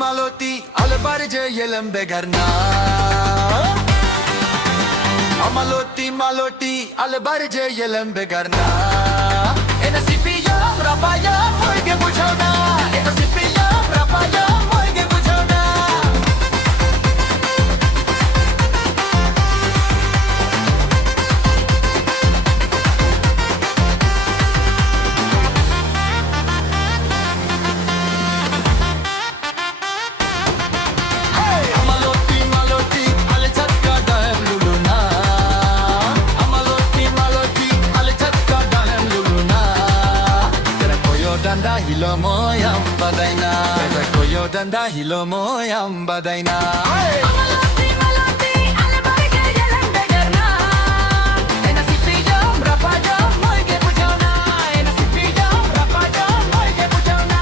Maloti albarce yelem begarna Maloti albarce yelem begarna Enasipiya rapaya moyge bujhana Enasipiya rapaya moyge bujhana Danda hilo moyam badaina koyo danda hilo moyam badaina Maloti albarce yelem begarna Enasipiya rapaya moyge bujhana Enasipiya rapaya moyge bujhana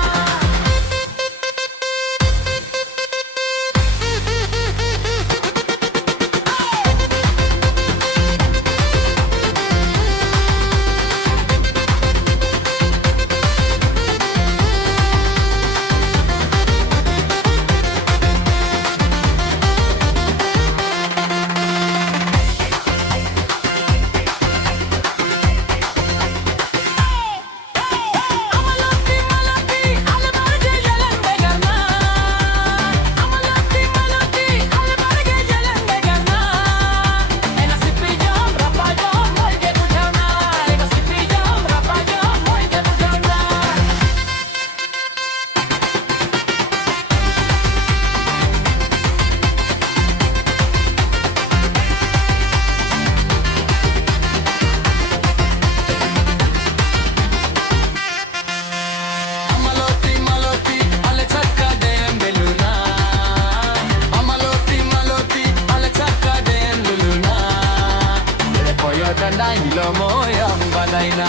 Danda hilo moyam badaina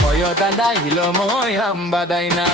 koyo danda hilo moyam badaina